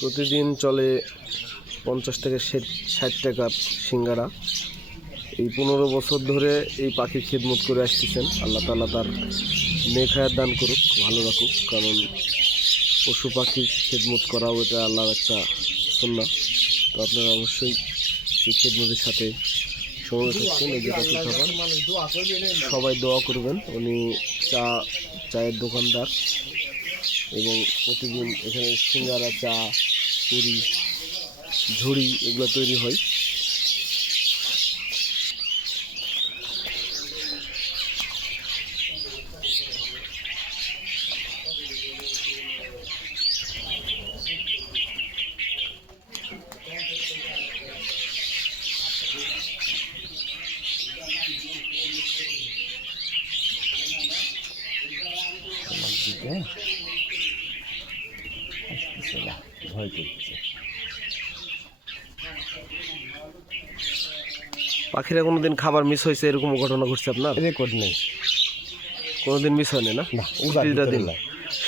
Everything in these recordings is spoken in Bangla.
প্রতিদিন চলে পঞ্চাশ থেকে ষাট- টাকার সিঙ্গারা। এই পনেরো বছর ধরে এই পাখির খেদমত করে আসতেছেন। আল্লাহ তালা তার নেখায়ার দান করুক, ভালো রাখুক, কারণ পশু পাখির খেদমত করাও এটা আল্লাহর একটা সুন্না তো আপনারা অবশ্যই এই খেদমতের সাথে সমবেত হচ্ছেন এই যে পাখি সবাই দোয়া করবেন। উনি চা, চায়ের দোকানদার। এবং প্রতিদিন এখানে সিঙ্গারা চা পুরি ঝুড়ি এগুলো তৈরি হয়। ভয় করছে। পাখিরা কোনোদিন খাবার মিস হয়েছে এরকম ঘটনা ঘটছে আপনার? রেকর্ড নেই। কোনোদিন মিস হয়নি না? না প্রতিটা দিন।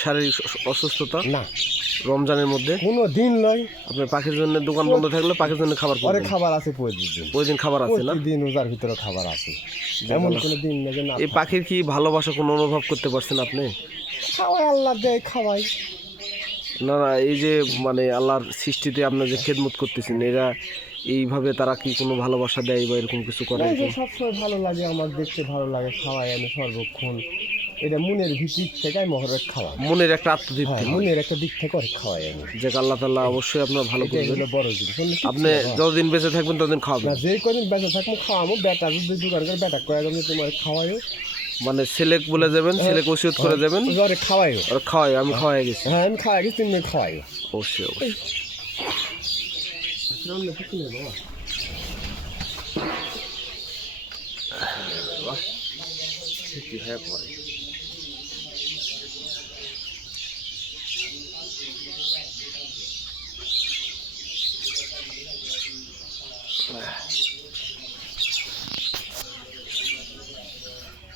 শারীরিক অসুস্থতা? না। রমজানের মধ্যে? কোনো দিন নয়। আপনার পাখির জন্য দোকান বন্ধ থাকলে পাখির জন্য খাবার পরে খাবার আছে প্রতিদিন। প্রতিদিন খাবার আছে না? দিন উজার ভিতরে খাবার আছে। এমন কোনো দিন না এই পাখির কি ভালোবাসা কোনো অনুভব করতে পারছেন আপনি? খাওয়াই আল্লাহ দেয় খাওয়াই। না না এই যে মানে আল্লাহর সৃষ্টিতে আপনার যে খেদমত করতেছেন এরা এইভাবে তারা কি কোনো ভালোবাসা দেয় বা এরকম কিছু করে এই যে সবসময় ভালো লাগে আমার দেখতে ভালো লাগে খাওয়াই আমি সর্বক্ষণ। এটা মনের ভিত্তিক থেকে আমি মহরের খাওয়া। মনের একটা হ্যাঁ আত্মতৃপ্তি মনের একটা দিক থেকে অনেক খাওয়াই আমি। যে আল্লাহ তাল্লাহ অবশ্যই আপনার ভালো করবেন। বড় জিনিস। আপনি যতদিন বেঁচে থাকবেন ততদিন খাওয়াবেন। না যে কদিন বেঁচে থাকব খাওয়াবো বেটা যদি দোকান করে বেটা করে আমি তোমার খাওয়াইও। মানে সিলেক বলে যাবেন সিলেক ওষুধ করে যাবেন। জ্বরে খাওয়াইও আর খাওয়াই আমি খাওয়াই গেছি। হ্যাঁ আমি খাওয়াই গেছি তুমি খাওয়াইও অবশ্যই অবশ্যই। অন্য কিছু নেই বাবা কি হয়ে পড়ে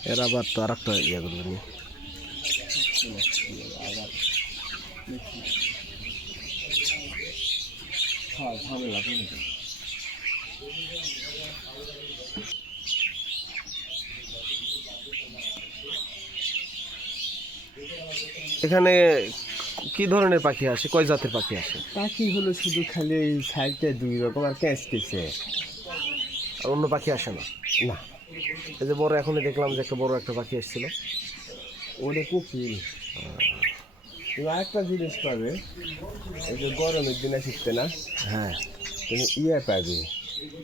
এর আবার তো আর একটা ইয়ে করবেন এখানে কি ধরনের পাখি আসে? কয় জাতের পাখি আসে? পাখি হলো শুধু খালি এই সাইডটা দুই রকম আর ক্যাচ আর অন্য পাখি আসে না? না। এই যে বড় এখনই দেখলাম যে একটা বড় একটা পাখি এসেছিল। ওটা কোকিল। তুমি আরেকটা জিনিস পাবে এই যে গরমের দিনে শিখতে না? হ্যাঁ। তুমি ইয়ে পাবে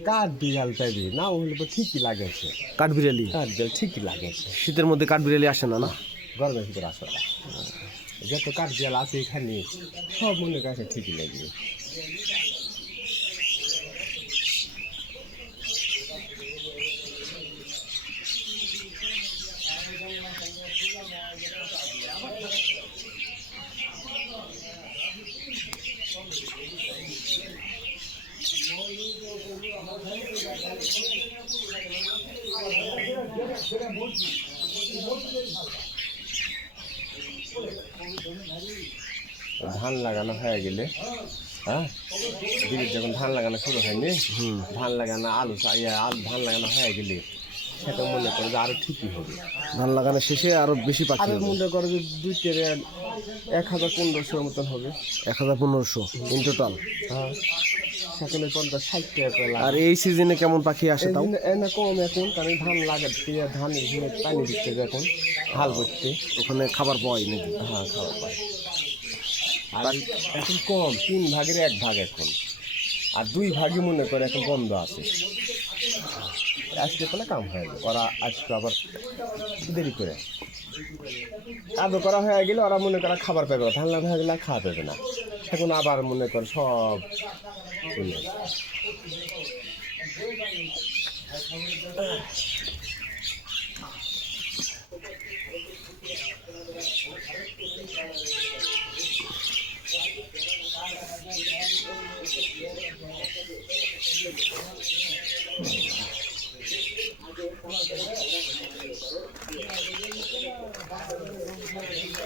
কাঠ বিড়াল পাবে না হলে তো ঠিকই লাগেছে। কাঠবিড়ালি? কাঠ বিড়াল ঠিকই লাগেছে। শীতের মধ্যে কাঠবিড়ালি আসে না না? গরমের ভিতরে আসে না। যত কাঠ বিড়াল আছে এখানে সব মনে কাছে ঠিকই লাগবে। ধান লাগানো হয়ে গেলে হ্যাঁ? যখন ধান লাগানো শুরু হয়নি ধান লাগানো আলু আলু ধান লাগানো হয়ে গেলে সেটা মনে করে যে আরও ঠিকই হবে। ধান লাগানো শেষে আরও বেশি পাখি মনে করে যে দুই তেরে এক হাজার পনেরোশোর মতন হবে। এক হাজার পনেরোশো ইন টোটাল হ্যাঁ। সেখানে পঞ্চাশ ষাট টাকা করে লাগে। আর এই সিজনে কেমন পাখি আসে তাও? এনে কম এখন কারণ ধান লাগাতে ধান এখানে পানি দিচ্ছে এখন হাল করতে ওখানে খাবার পাওয়াই নাকি? হ্যাঁ খাওয়া পায়। আর এখন কম তিন ভাগের এক ভাগ এখন। আর দুই ভাগই মনে করে এখন বন্ধ আছে। আজকে পেলে কাম হয়ে যাবে ওরা আজকে আবার দেরি করে। আদর করা হয়ে গেলে ওরা মনে করে খাবার পাবে ধান লাগা হয়ে গেলে খাওয়া পাবে না। এখন আবার মনে করে সব そうなんで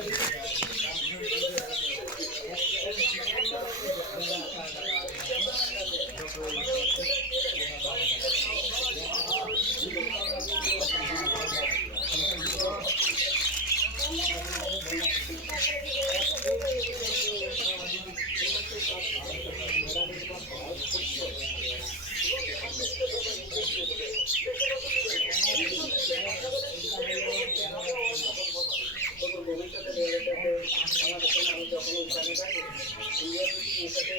す。Oh.